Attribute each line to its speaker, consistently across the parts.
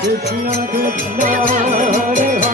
Speaker 1: કૃષ્ણ કૃષ્ણ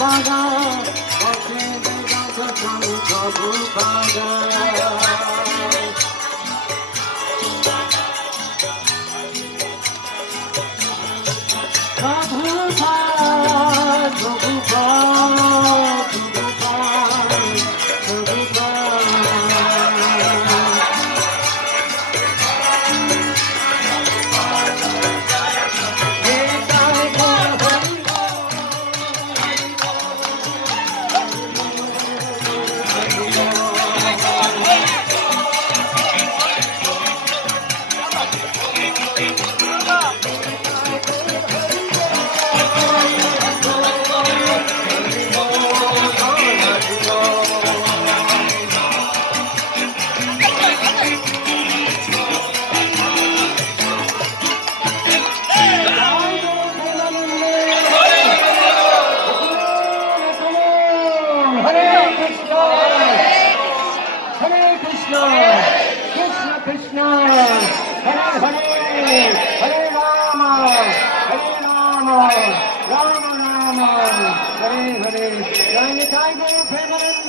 Speaker 1: পাগা পথে দেখাতে চালু কবু পাগা হরে হরে জয় নিতাই গৌর প্রেমানন্দ